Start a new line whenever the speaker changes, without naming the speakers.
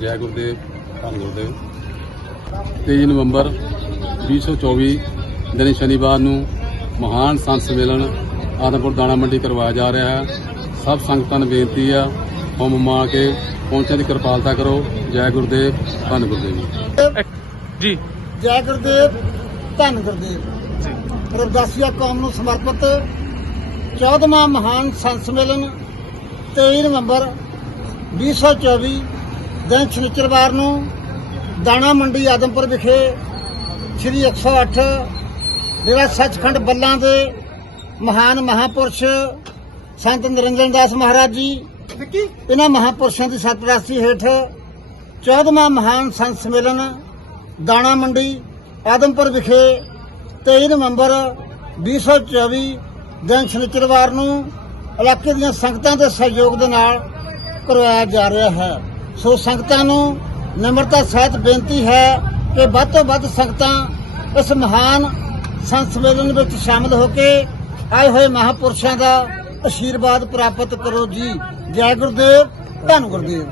ਜੈ ਗੁਰਦੇਵ ਧੰਨ ਗੁਰਦੇਵ। 23 ਨਵੰਬਰ 2024 ਦਿਨ ਸ਼ਨੀਵਾਰ ਨੂੰ ਮਹਾਨ ਸੰਤ ਸੰਮੇਲਨ ਆਦਮਪੁਰ ਦਾਣਾ ਮੰਡੀ ਕਰਵਾਇਆ ਜਾ ਰਿਹਾ ਹੈ। ਸਭ ਸੰਗਤਾਂ ਨੂੰ ਬੇਨਤੀ ਆ ਹੁਮ ਮਾ ਕੇ ਪਹੁੰਚਣ ਦੀ ਕਿਰਪਾਲਤਾ ਕਰੋ। ਜੈ ਗੁਰਦੇਵ ਧੰਨ ਗੁਰਦੇਵ। ਜੀ।
ਜੀ
ਜੈ ਗੁਰਦੇਵ ਧੰਨ ਗੁਰਦੇਵ। ਰਵਦਾਸੀਆ ਕੌਮ ਨੂੰ ਸਮਰਪਿਤ 14ਵਾਂ ਮਹਾਨ ਸੰਤ ਸੰਮੇਲਨ 23 ਨਵੰਬਰ 2024 ਦਿਨ ਸ਼ਨੀਚਰਵਾਰ ਨੂੰ ਦਾਣਾ ਮੰਡੀ ਆਦਮਪੁਰ ਵਿਖੇ ਸ੍ਰੀ 108 ਡੇਰਾ ਸੱਚਖੰਡ ਬੱਲਾਂ ਦੇ ਮਹਾਨ ਮਹਾਪੁਰਸ਼ ਸੰਤ ਨਿਰੰਜਨ ਦਾਸ ਮਹਾਰਾਜ ਜੀ। ਇਹਨਾਂ ਮਹਾਪੁਰਸ਼ਾਂ ਦੀ ਸਰਪ੍ਰਸਤੀ ਹੇਠ 14ਵਾਂ ਮਹਾਨ ਸੰਤ ਸੰਮੇਲਨ ਦਾਣਾ ਮੰਡੀ ਆਦਮਪੁਰ ਵਿਖੇ 23 ਨਵੰਬਰ 2024 ਦਿਨ ਸ਼ਨੀਚਰਵਾਰ ਨੂੰ ਇਲਾਕੇ ਦੀਆਂ ਸੰਗਤਾਂ ਦੇ ਸਹਿਯੋਗ ਦੇ ਨਾਲ ਕਰਵਾਇਆ ਜਾ ਰਿਹਾ ਹੈ। ਸੋ ਸੰਗਤਾਂ ਨੂੰ ਨਿਮਰਤਾ ਸਹਿਤ ਬੇਨਤੀ ਹੈ ਕਿ ਵੱਧ ਤੋਂ ਵੱਧ ਸੰਗਤਾਂ ਇਸ ਮਹਾਨ ਸੰਤ ਸੰਮੇਲਨ ਵਿੱਚ ਸ਼ਾਮਲ ਹੋ ਕੇ ਆਏ ਹੋਏ ਮਹਾਪੁਰਸ਼ਾਂ ਦਾ ਆਸ਼ੀਰਵਾਦ ਪ੍ਰਾਪਤ ਕਰੋ ਜੀ। ਜੈ ਗੁਰਦੇਵ, ਧੰਨ ਗੁਰਦੇਵ।